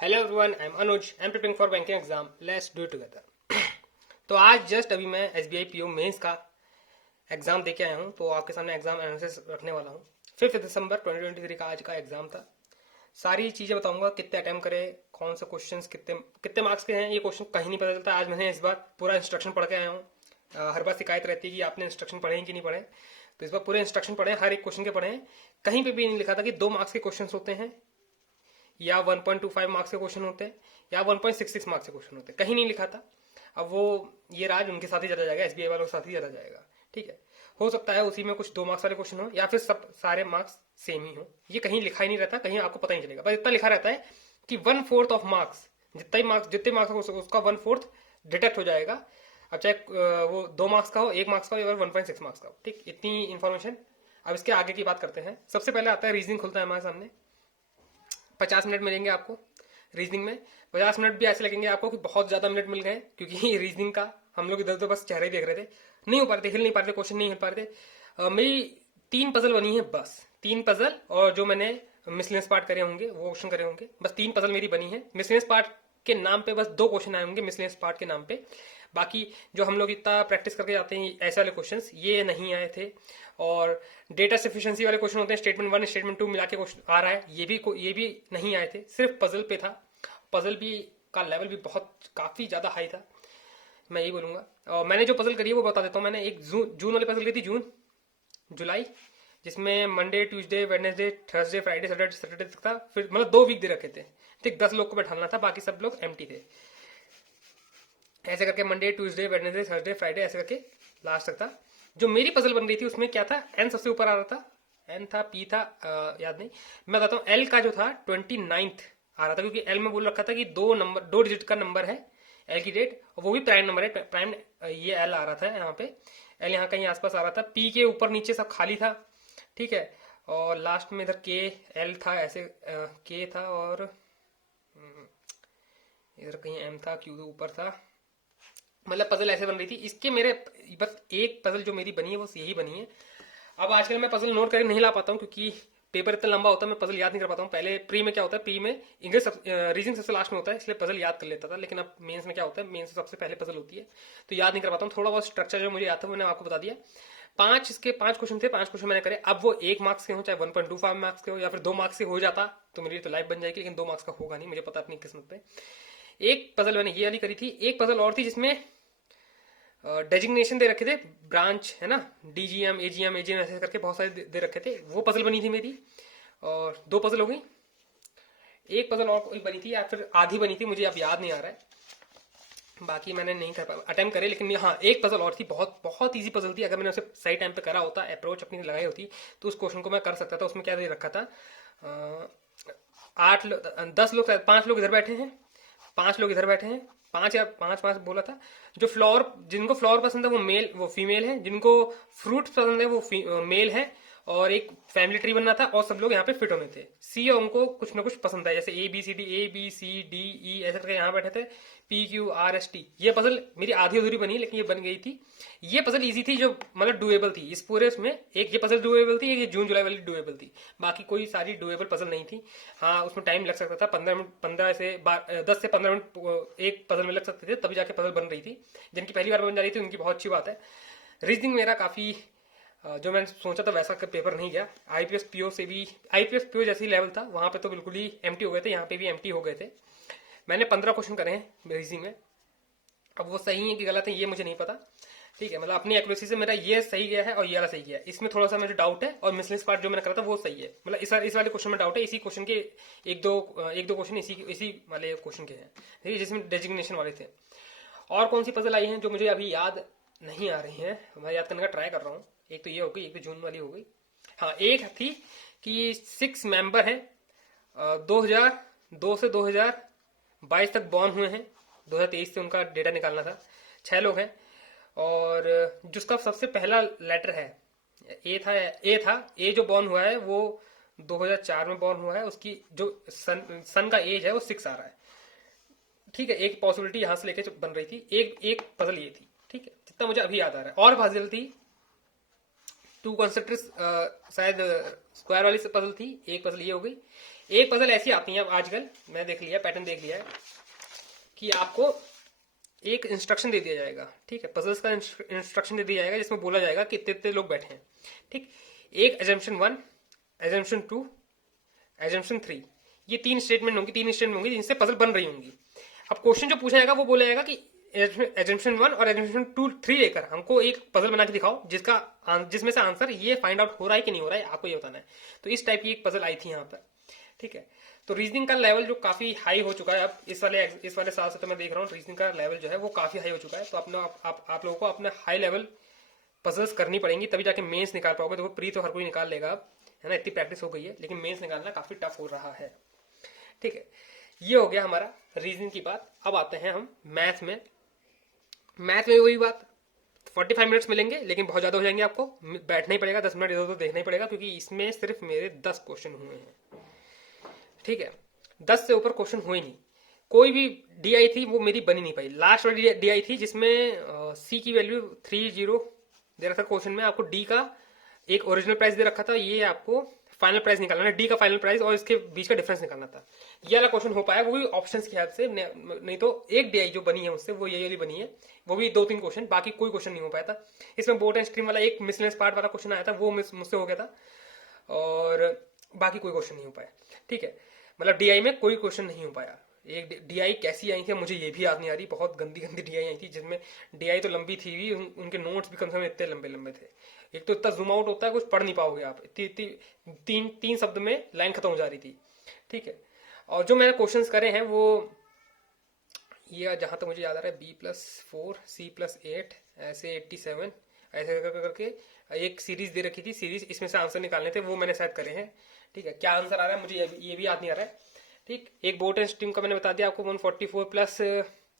Hello everyone, I am Anuj. I am preparing for banking exam. Let's do it together. तो आज just अभी मैं SBI PO mains का exam दे के आया हूँ। तो आपके सामने एग्जाम एनालिसिस रखने वाला हूँ। 5 दिसंबर 2023 का आज का एग्जाम था। सारी चीज़ें बताऊंगा, कितने अटेम्प्ट करे, कौन से क्वेश्चंस कितने कितने मार्क्स के हैं, ये क्वेश्चन कहीं नहीं पता चलता। आज मैंने इस बार पूरा इंस्ट्रक्शन पढ़ के आया हूँ। हर बार शिकायत रहती है कि आपने इंस्ट्रक्शन पढ़े हैं कि नहीं पढ़े। तो इस बार पूरे इंस्ट्रक्शन पढ़े हैं, हर एक क्वेश्चन के पढ़े हैं। कहीं पे भी नहीं लिखा था कि 2 मार्क्स के क्वेश्चन होते हैं या 1.25 मार्क्स के क्वेश्चन होते हैं या 1.66 मार्क्स के क्वेश्चन होते हैं, कहीं नहीं लिखा था। अब वो ये राज उनके साथ ही चला जाएगा, एसबीआई वालों के साथ ही चला जाएगा। ठीक है, हो सकता है उसी में कुछ 2 मार्क्स वाले क्वेश्चन हो या फिर सब सारे मार्क्स सेम ही हो। ये कहीं लिखा ही नहीं रहता, कहीं आपको पता नहीं चलेगा। बस इतना लिखा रहता है कि 1/4 ऑफ मार्क्स, जितने मार्क्स उसका 1/4 डिटेक्ट हो जाएगा। अब चाहे वो 2 मार्क्स का हो, 1 मार्क्स का हो या 1.6 मार्क्स का हो। ठीक, इतनी इन्फॉर्मेशन। अब इसके आगे की बात करते हैं। सबसे पहले आता है रीजनिंग, खुलता है हमारे सामने। 50 मिनट मिलेंगे आपको रीजनिंग में। 50 मिनट भी ऐसे लगेंगे आपको कि बहुत ज्यादा मिनट मिल गए, क्योंकि रीजनिंग का हम लोग इधर तो बस चेहरे ही देख रहे थे, नहीं हो पा रहे थे, हिल नहीं पा रहे थे, क्वेश्चन नहीं हिल पा रहे थे। मेरी 3 पजल बनी है, बस 3 पजल। और जो मैंने मिसलेनियस पार्ट करे होंगे वो क्वेश्चन करे होंगे, बस 3 पजल मेरी बनी है। मिसलेनियस पार्ट के नाम पे बस 2 क्वेश्चन आए होंगे, मिसलेनियस पार्ट के नाम पे। बाकी जो हम लोग इतना प्रैक्टिस करके जाते हैं ऐसे वाले क्वेश्चंस ये नहीं आए थे। और डेटा सफिशिएंसी वाले क्वेश्चन होते हैं, स्टेटमेंट 1 स्टेटमेंट 2 मिला के क्वेश्चन आ रहा है, ये भी नहीं आए थे। सिर्फ पजल पे था। पजल भी का लेवल भी बहुत काफी ज्यादा हाई था, मैं यही बोलूंगा। और मैंने जो पजल करी है वो बता देता हूँ। मैंने एक जून वाली पजल करी थी, जून जुलाई, जिसमें Monday Tuesday Wednesday Thursday Friday Saturday Saturday तक था। फिर मतलब 2 वीक दे रखे थे। ठीक, 10 लोग को बैठाना था, बाकी सब लोग एम्प्टी थे। ऐसे करके Monday Tuesday Wednesday Thursday Friday ऐसे करके लास्ट तक था। जो मेरी पजल बन रही थी उसमें क्या था, एन सबसे ऊपर आ रहा था, एन था, पी था, याद नहीं। मैं बताता हूँ, एल का जो था 29th आ रहा था, क्योंकि एल में बोल रखा था कि 2 डिजिट का नंबर है एल की डेट, और वो भी प्राइम नंबर है, प्राइम। ये एल आ रहा था यहाँ पे, एल यहाँ कहीं आसपास आ रहा था। पी के ऊपर नीचे सब खाली था। ठीक है, और लास्ट में इधर के एल था, ऐसे के था, और इधर कहीं एम था, क्यू ऊपर था। मतलब पजल ऐसे बन रही थी इसके मेरे। बस एक पजल जो मेरी बनी है वो यही बनी है। अब आजकल मैं पजल नोट करके नहीं ला पाता हूँ, क्योंकि पेपर इतना लंबा होता है, मैं पजल याद नहीं कर पाता हूँ। पहले प्री में क्या होता है, प्री में इंग्लिश रीजनिंग सबसे लास्ट में होता है, इसलिए पजल याद कर लेता था। लेकिन अब मेंस में क्या होता है, मेंस सबसे पहले पजल होती है, तो याद नहीं कर पाता हूँ। थोड़ा बहुत स्ट्रक्चर जो मुझे याद था मैंने आपको बता दिया। इसके 5 क्वेश्चन थे, 5 क्वेश्चन मैंने करे। अब वो 1 मार्क्स के हो चाहे 1.25 मार्क्स के हो या फिर 2 मार्क्स के हो जाता तो मेरी तो लाइफ बन जाएगी, लेकिन 2 मार्क्स का होगा नहीं, मुझे पता अपनी किस्मत पे। एक पजल मैंने ये वाली करी थी, एक पजल और थी जिसमें डेजिग्नेशन दे रखे थे, ब्रांच है ना, डीजीएम एजीएम एजीएम ऐसे करके बहुत सारे दे रखे थे। वो पजल बनी थी मेरी, और 2 पजल हो गई। एक पजल और कोई बनी थी या फिर आधी बनी थी, मुझे अब याद नहीं आ रहा है। बाकी मैंने नहीं कर पाया, अटेम्प्ट करे। लेकिन हाँ, एक पजल और थी, बहुत बहुत ईजी पजल थी। अगर मैंने उसे सही टाइम पे करा होता, अप्रोच अपनी लगाई होती, तो उस क्वेश्चन को मैं कर सकता था। उसमें क्या दे रखा था, 8 10 लोग, 5 लोग इधर बैठे हैं, 5 लोग इधर बैठे हैं, 5 या 5 5 बोला था। जो फ्लोर, जिनको फ्लोर पसंद है वो मेल वो फीमेल है, जिनको फ्रूट पसंद है वो मेल है। और एक फैमिली ट्री बनना था, और सब लोग यहाँ पे फिट होने थे। सी और उनको कुछ ना कुछ पसंद है, जैसे ABCD ऐसे करके यहाँ बैठे थे। PQRST, ये पजल मेरी आधी अधूरी बनी, लेकिन ये बन गई थी। ये पजल इजी थी, जो मतलब डुएबल थी इस पूरे उसमें। एक ये पजल डुएबल थी, एक ये जून जुलाई वाली डुएबल थी। बाकी कोई सारी डुएबल पजल नहीं थी। हाँ, उसमें टाइम लग सकता था, 15 मिनट, 10 से 15 मिनट एक पजल में लग सकते थे, तभी जाके पजल बन रही थी। जिनकी पहली बार बन जा रही थी उनकी बहुत अच्छी बात है। रीजनिंग मेरा काफ़ी जो मैंने सोचा था वैसा पेपर नहीं गया। आईपीएस पीओ जैसे ही लेवल था, वहां पे तो बिल्कुल ही एम्प्टी हो गए थे, यहाँ पे भी एम्प्टी हो गए थे। मैंने 15 क्वेश्चन करे हैं रीजनिंग में। अब वो सही है कि गलत है ये मुझे नहीं पता। ठीक है, मतलब अपनी एक्यूरेसी से मेरा ये सही गया है और ये वाला सही गया है। इसमें थोड़ा सा मुझे डाउट है, और मिसलेनियस पार्ट जो मैंने करा था वो सही है। मतलब इस वाले क्वेश्चन में डाउट है, इसी क्वेश्चन के एक दो क्वेश्चन इसी वाले क्वेश्चन के हैं, ठीक है, जिसमें डेजिग्नेशन वाले थे। और कौन सी पजल आई हैं जो मुझे अभी याद नहीं आ रही हैं, मैं याद करने का ट्राई कर रहा हूँ। एक तो ये हो गई, एक तो जून वाली हो गई। हाँ, एक थी कि 6 मेंबर हैं, 2002 से 2022 तक बॉर्न हुए हैं, 2023 से उनका डेटा निकालना था। 6 लोग हैं, और जिसका सबसे पहला लेटर है ए जो बॉर्न हुआ है वो 2004 में बॉर्न हुआ है। उसकी जो सन का एज है वो 6 आ रहा है। ठीक है, एक पॉसिबिलिटी यहां से लेके बन रही थी। एक एक पजल ये थी, ठीक है, जितना मुझे अभी याद आ रहा है। और पजल थी 2 कॉन्सेंट्रिक, शायद स्क्वायर वाली पजल थी। एक पजल ये हो गई। एक पजल ऐसी आती है अब आजकल, मैं देख लिया, पैटर्न देख लिया है कि आपको एक इंस्ट्रक्शन दे दिया जाएगा, ठीक है, पजल्स का इंस्ट्रक्शन दे दिया जाएगा जिसमें बोला जाएगा कि इतने इतने लोग बैठे हैं, ठीक। एक एजम्पशन 1, एजम्पशन 2, एजम्पशन 3, ये तीन स्टेटमेंट होंगी जिनसे पजल बन रही होंगी। अब क्वेश्चन जो पूछा जाएगा वो बोला जाएगा कि एजम्पशन 1 और एजम्पशन 2, 3 लेकर हमको एक पजल बना के दिखाओ जिसमें से आंसर ये फाइंड आउट हो रहा है कि नहीं हो रहा है, आपको ये बताना है। तो इस टाइप की एक पजल आई थी यहाँ पर, ठीक है। तो रीजनिंग का लेवल जो काफी हाई हो चुका है अब इस वाले साल से, तो मैं देख रहा हूँ रीजनिंग का लेवल जो है वो काफी हाई हो चुका है। तो आप लोगों को अपना हाई लेवल पजल्स करनी पड़ेंगी, तभी जाके मेंस निकाल पाओगे। देखो प्री तो हर कोई निकाल लेगा अब, है ना, इतनी प्रैक्टिस हो गई है, लेकिन मेंस निकालना काफी टफ हो रहा है, ठीक है। ये हो गया हमारा रीजनिंग की बात। अब आते हैं हम मैथ में। मैथ में वही बात, 45 मिनट्स मिलेंगे लेकिन बहुत ज्यादा हो जाएंगे, आपको बैठना ही पड़ेगा, 10 मिनट इधर उधर देखना ही पड़ेगा, क्योंकि इसमें सिर्फ मेरे 10 क्वेश्चन हुए हैं, ठीक है। 10 से ऊपर क्वेश्चन हुए नहीं। कोई भी डी आई थी वो मेरी बनी नहीं पाई। लास्ट वाली डी आई थी जिसमें सी की वैल्यू 30 दे रखा था क्वेश्चन में, आपको डी का एक ओरिजिनल प्राइस दे रखा था, ये आपको फाइनल प्राइस निकालना है, डी का फाइनल प्राइस और इसके बीच का डिफरेंस निकालना था। ये वाला क्वेश्चन हो पाया, वो भी ऑप्शंस की हेल्प से, नहीं तो एक डीआई जो बनी है उससे वो ये वाली बनी है, वो भी 2-3 क्वेश्चन, बाकी कोई क्वेश्चन नहीं हो पाया था। इसमें बोर्ड एंड स्ट्रीम वाला एक मिसलेनियस पार्ट वाला क्वेश्चन आया था, वो मुझसे हो गया था, और बाकी कोई क्वेश्चन नहीं हो पाया, ठीक है। मतलब डीआई में कोई क्वेश्चन नहीं हो पाया। एक डीआई कैसी आई थी मुझे ये भी याद नहीं आ रही, बहुत गंदी गंदी डीआई आई थी जिसमें डीआई तो लंबी थी भी, उनके नोट्स भी कम से कम इतने लंबे लंबे थे। एक तो इतना जूम आउट होता है, कुछ पढ़ नहीं पाओगे आप, तीन शब्द में लाइन खत्म हो जा रही थी, ठीक है। और जो मैंने क्वेश्चंस करे हैं वो ये जहां तक मुझे याद आ रहा है B+4 C+8 ऐसे 87 ऐसे करके एक सीरीज दे रखी थी, सीरीज, इसमें से आंसर निकालने थे, वो मैंने शायद करे हैं, ठीक है। क्या आंसर आ रहा है मुझे ये भी याद नहीं आ रहा है, ठीक। एक बोट एंड स्ट्रीम का मैंने बता दिया आपको, 144 प्लस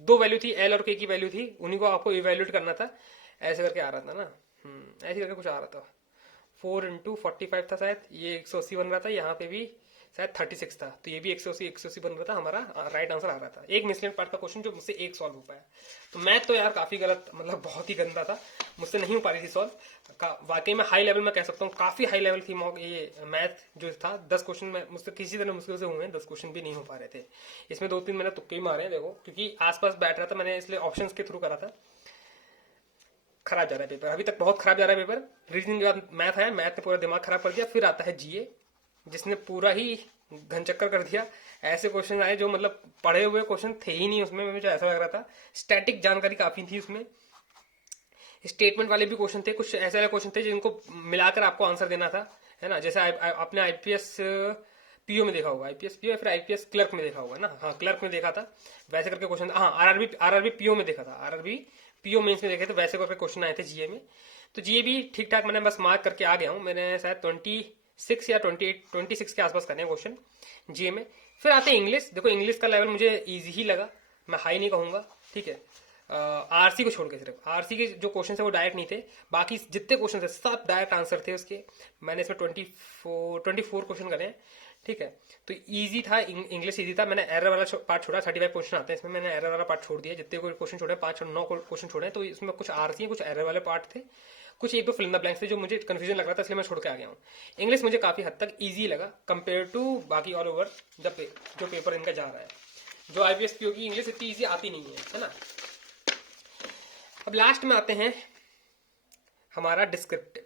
2 वैल्यू थी, एल और के की वैल्यू थी, उन्हीं को आपको इवेल्यूट करना था, ऐसे करके आ रहा था ना, ऐसे करके कुछ आ रहा था। 4 × 45 था शायद, ये 180 बन रहा था, यहाँ पे भी शायद 36 था, तो ये भी 180 बन रहा था, हमारा राइट आंसर आ रहा था। एक मिसलेनियस पार्ट का क्वेश्चन जो मुझसे एक सॉल्व हो पाया। तो मैथ तो यार काफी गलत, मतलब बहुत ही गंदा था, मुझसे नहीं हो पा रही थी सॉल्व। वाकई में हाई लेवल में कह सकता हूँ, काफी हाई लेवल थी ये मैथ जो था। 10 क्वेश्चन में मुझसे किसी तरह मुश्किल से हुए हैं, 10 क्वेश्चन भी नहीं हो पा रहे थे। इसमें 2-3 मैंने तुक्के ही मारे हैं, देखो, क्योंकि आसपास बैठ रहा था मैंने, इसलिए ऑप्शंस के थ्रू करा था। खराब जा रहा है पेपर, अभी तक बहुत खराब जा रहा है पेपर। रीजनिंग के बाद मैथ आया, मैथ ने पूरा दिमाग खराब कर दिया। फिर आता है जीए, जिसने पूरा ही घन चक्कर कर दिया। ऐसे क्वेश्चन आए जो मतलब पढ़े हुए क्वेश्चन थे ही नहीं उसमें, मुझे ऐसा लग रहा था। स्टैटिक जानकारी काफी थी उसमें, स्टेटमेंट वाले भी क्वेश्चन थे, कुछ ऐसे वाले क्वेश्चन थे जिनको मिलाकर आपको आंसर देना था, है ना। जैसे आपने आईपीएस पीओ में देखा होगा, आईपीएस पीओ या फिर आईपीएस क्लर्क में देखा होगा ना, हाँ क्लर्क में देखा था, वैसे करके क्वेश्चन। हाँ आरआरबी पीओ में देखा था, आरआरबी पीओ मेंस में देखे थे, वैसे करके क्वेश्चन आए थे जीए में। तो जीए भी ठीक ठाक मैंने बस मार्क करके आ गया हूँ, मैंने शायद 26 या 26 के आसपास करने हैं क्वेश्चन जीए में। फिर आते हैं इंग्लिश। देखो इंग्लिश का लेवल मुझे ईजी ही लगा, मैं हाई नहीं कहूंगा, ठीक है। आरसी को छोड़ के, सिर्फ आरसी के जो क्वेश्चन थे वो डायरेक्ट नहीं थे, बाकी जितने क्वेश्चन थे सब डायरेक्ट आंसर थे उसके। मैंने इसमें 24 क्वेश्चन करे हैं, ठीक है। तो इजी था, इंग्लिश इजी था। मैंने एरर वाला पार्ट छोड़ा, 35 क्वेश्चन आते हैं इसमें, मैंने एरर वाला पार्ट छोड़ दिया। जितने क्वेश्चन छोड़े 5-9 क्वेश्चन छोड़े, तो इसमें कुछ आरसी कुछ एरर वाले पार्ट थे, कुछ एक दो फिल इन द ब्लैंक्स थे जो मुझे कंफ्यूजन लग रहा था, इसलिए मैं छोड़ के आ गया हूँ। इंग्लिश मुझे काफी हद तक इजी लगा कंपेयर टू बाकी ऑल ओवर जो पेपर इनका जा रहा है। जो आईपीएस पीओ की इंग्लिश इतनी इजी आती नहीं है ना। अब लास्ट में आते हैं हमारा डिस्क्रिप्टिव।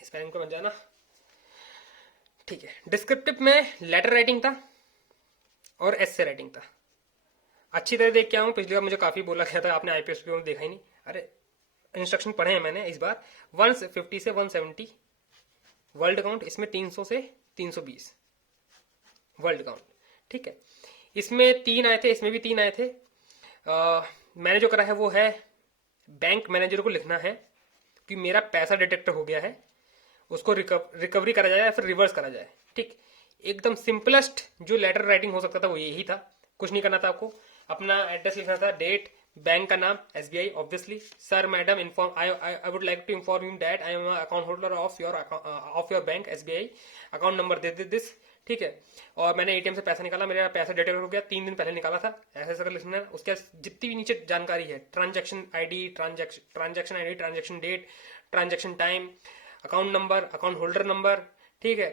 स्पेलिंग को मत जाना, ठीक है। डिस्क्रिप्टिव में लेटर राइटिंग था और एसे राइटिंग था। अच्छी तरह देख के आऊँ, पिछली बार मुझे काफी बोला गया था आपने आईपीएस पीओ में देखा ही नहीं। अरे इंस्ट्रक्शन पढ़े हैं मैंने इस बार। 150 से 170 वर्ल्ड काउंट, इसमें 300 से 320 वर्ल्ड काउंट, ठीक है। इसमें 3 आए थे, इसमें भी 3 आए थे। मैंने जो करा है वो है बैंक मैनेजर को लिखना है कि मेरा पैसा डिटेक्ट हो गया है, उसको रिकवरी करा जाए या फिर रिवर्स करा जाए, ठीक। एकदम सिंपलेस्ट जो लेटर राइटिंग हो सकता था वो यही था। कुछ नहीं करना था आपको, अपना एड्रेस लिखना था, डेट, बैंक का नाम SBI obviously, sir madam inform I would like to inform you that I am account holder of your bank SBI, account number दे दिस, ठीक है। और मैंने एटीएम से पैसा निकाला, मेरा पैसा डिटेक्ट हो गया, 3 दिन पहले निकाला था, ऐसे ऐसा लिखना है। उसके जितनी भी नीचे जानकारी है, transaction ID, transaction date, transaction time, account number, account holder number, ठीक है,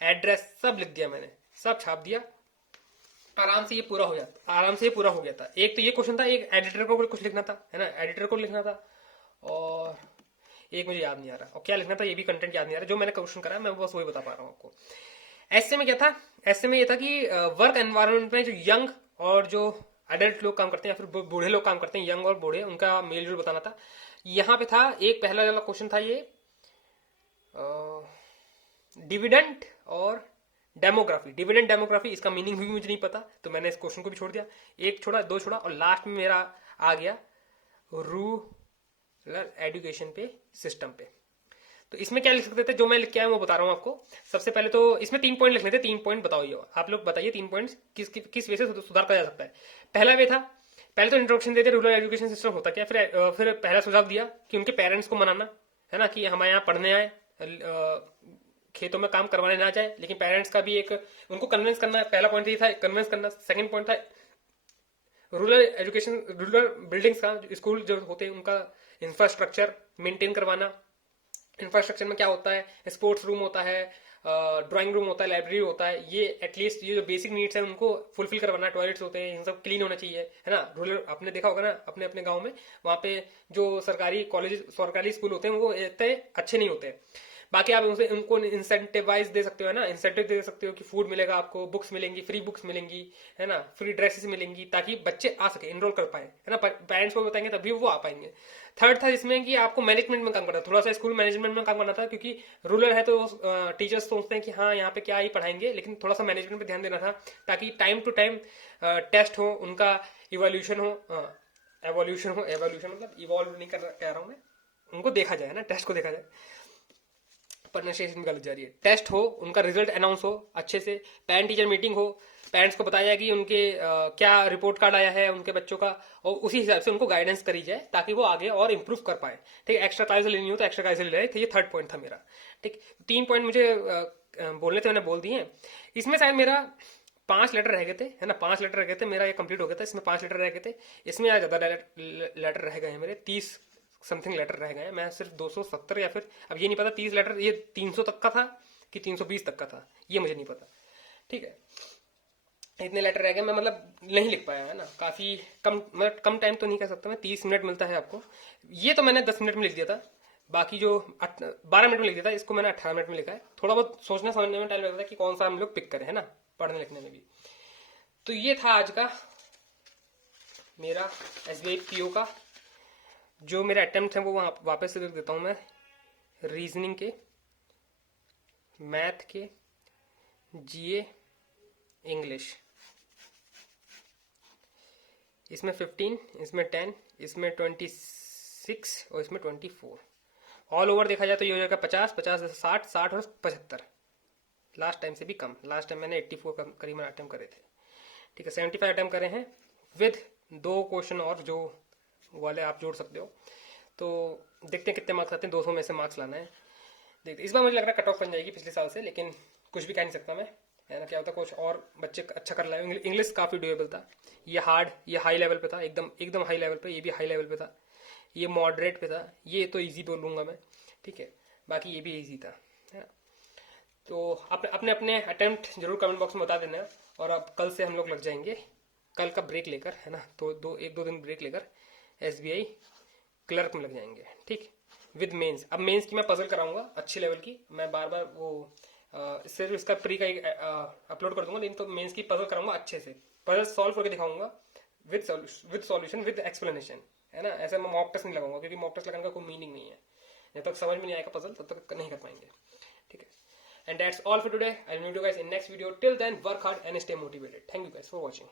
एड्रेस, सब लिख दिया मैंने, सब छाप दिया। आराम से ये पूरा हो जाता, आराम से ये पूरा हो गया था। एक तो ये क्वेश्चन था, एक एडिटर को कुछ लिखना था, है ना, एडिटर को लिखना था, और एक मुझे याद नहीं आ रहा, और क्या लिखना था ये भी कंटेंट याद नहीं आ रहा। जो मैंने क्वेश्चन करा मैं बस वही बता पा रहा हूँ आपको। ऐसे में क्या था, ऐसे में ये था कि वर्क एनवायरनमेंट में जो यंग और जो एडल्ट लोग काम करते हैं या फिर बूढ़े लोग काम करते हैं, यंग और बूढ़े, उनका मेल जोल बताना था। यहाँ पे था एक पहला वाला क्वेश्चन था ये डिविडेंड और डेमोग्राफी। डिविडेंड डेमोग्राफी, इसका मीनिंग भी मुझे नहीं पता, तो मैंने इस क्वेश्चन को भी छोड़ दिया। एक छोड़ा, दो छोड़ा, और लास्ट में मेरा आ गया रूरल एजुकेशन पे सिस्टम पे। तो इसमें क्या लिख सकते थे, जो मैं लिख के आया वो बता रहा हूँ आपको। सबसे पहले तो इसमें 3 पॉइंट लिखने थे, 3 पॉइंट बताओ, ये आप लोग बताइए 3 पॉइंट्स किस वे से सुधार करा जा सकता है। पहला वे था, पहले तो इंट्रोडक्शन देते रूरल एजुकेशन सिस्टम होता क्या, फिर पहला सुझाव दिया कि उनके पेरेंट्स को मनाना, है ना, कि हमारे यहाँ पढ़ने आए, खेतों में काम करवाने ना जाए, लेकिन पेरेंट्स का भी एक उनको कन्विंस करना, पहला पॉइंट ये था, कन्विंस करना। सेकंड पॉइंट था रूरल एजुकेशन, रूरल बिल्डिंग्स का, स्कूल जो होते हैं उनका इंफ्रास्ट्रक्चर मेंटेन करवाना। इंफ्रास्ट्रक्चर में क्या होता है, स्पोर्ट्स रूम होता है, ड्राइंग रूम होता है, लाइब्रेरी होता है, ये एटलीस्ट ये जो बेसिक नीड्स है उनको फुलफिल करवाना। टॉयलेट्स होते हैं, इन सब क्लीन होना चाहिए, है ना। रूरल आपने देखा होगा ना अपने अपने गांव में, वहाँ पे जो सरकारी कॉलेज, सरकारी स्कूल होते हैं वो इतने अच्छे नहीं होते। बाकी आप उनसे उनको इंसेंटिवाइज दे सकते हो, है ना, इंसेंटिव दे सकते हो कि फूड मिलेगा आपको, बुक्स मिलेंगी, फ्री बुक्स मिलेंगी, है ना, फ्री ड्रेसेस मिलेंगी, ताकि बच्चे आ सके, इनरोल कर पाए, है ना। पेरेंट्स को बताएंगे तभी वो आ पाएंगे। थर्ड था इसमें कि आपको मैनेजमेंट में काम करना था, थोड़ा सा स्कूल मैनेजमेंट में काम करना था, क्योंकि रूरल है तो टीचर्स सोचते हैं कि हाँ यहाँ पे क्या ही पढ़ाएंगे, लेकिन थोड़ा सा मैनेजमेंट पे ध्यान देना था, ताकि टाइम टू टाइम टेस्ट हो, उनका इवोल्यूशन हो, एवोल्यूशन हो, एवोल्यूशन मतलब इवॉल्व नहीं कह रहा हूँ मैं, उनको देखा जाए ना, टेस्ट को देखा जाए, प्रोनाउंसिएशन गलत जा रही है, टेस्ट हो, उनका रिजल्ट अनाउंस हो अच्छे से, पेरेंट टीचर मीटिंग हो, पेरेंट्स को बताया जाए कि उनके क्या रिपोर्ट कार्ड आया है उनके बच्चों का, और उसी हिसाब से उनको गाइडेंस करी जाए ताकि वो आगे और इंप्रूव कर पाए। ठीक है, एक्स्ट्रा क्लास लेनी हो तो एक्स्ट्रा क्लास ले जाए। तो ये थर्ड पॉइंट था मेरा। ठीक, 3 पॉइंट मुझे बोलने थे, मैंने बोल दिए। इसमें शायद मेरा 5 लेटर रह गए थे, है ना, 5 लेटर रह गए थे, मेरा ये कंप्लीट हो गया था। इसमें 5 लेटर रह गए थे, इसमें यार ज्यादा लेटर रह गए हैं मेरे, 30 समथिंग लेटर रह गए हैं। मैं सिर्फ 270 या फिर अब ये नहीं पता 30 लेटर ये 300 तक का था कि 320 तक का था, ये मुझे नहीं पता। ठीक है, इतने लेटर रह गए, मैं मतलब नहीं लिख पाया, है ना, काफी कम, मैं कम टाइम तो नहीं कह सकता मैं, 30 मिनट मिलता है आपको, ये तो मैंने 10 मिनट में लिख दिया था, बाकी जो 12 मिनट में लिख दिया था, इसको मैंने 18 मिनट में लिखा है। थोड़ा बहुत सोचने समझने में टाइम लगता है कि कौन सा हम लोग पिक करें, है ना, पढ़ने लिखने में भी। तो ये था आज का मेरा SBI PO का जो मेरे अटेम्प्ट हैं, वो वापस से लिख देता हूँ मैं। रीजनिंग के, मैथ के, GA, इंग्लिश, इसमें 15, इसमें 10, इसमें 26 और इसमें 24। ऑल ओवर देखा जाए तो ये हो जाएगा 50, 50 से 60, 60 और 75, लास्ट टाइम से भी कम। लास्ट टाइम मैंने 84 करीबन अटेम्प्ट करे थे। ठीक है, 75 अटेम्प्ट करे हैं विद 2 क्वेश्चन और जो वाले आप जोड़ सकते हो। तो देखते हैं कितने मार्क्स आते हैं, 200 में से मार्क्स लाना है। देखते, इस बार मुझे लग रहा है कट ऑफ बन जाएगी पिछले साल से, लेकिन कुछ भी कह नहीं सकता मैं, है ना। क्या होता, कुछ और बच्चे अच्छा कर लाए। इंग्लिश काफ़ी डुएबल था, ये हार्ड, ये हाई लेवल पे था, एकदम एकदम हाई लेवल पे, ये भी हाई लेवल पे था, ये मॉडरेट पे था, ये तो इजी बोलूँगा मैं। ठीक है, बाकी ये भी इजी था, है ना। तो अपने अपने अपने अटेम्प्ट जरूर कमेंट बॉक्स में बता देना, और अब कल से हम लोग लग जाएंगे, कल का ब्रेक लेकर, है ना, तो 1-2 दिन ब्रेक लेकर SBI क्लर्क में लग जाएंगे। ठीक, विद मेंस। अब मेंस की मैं पजल कराऊंगा अच्छी लेवल की, मैं बार बार वो सिर्फ इसका प्री का अपलोड कर दूंगा, लेकिन तो मेंस की पजल कराऊंगा अच्छे से, पजल सॉल्व करके दिखाऊंगा विद सॉल्यूशन विद एक्सप्लेनेशन, है ना। ऐसे मैं मॉक टेस्ट नहीं लगाऊंगा, क्योंकि मॉक टेस्ट लगाने का कोई मीनिंग नहीं है, जब तक समझ में नहीं आएगा पजल तब तक नहीं कर पाएंगे। ठीक है, and that's all for today. I'll meet you guys in next video. Till then, work hard and stay motivated. Thank you guys for watching.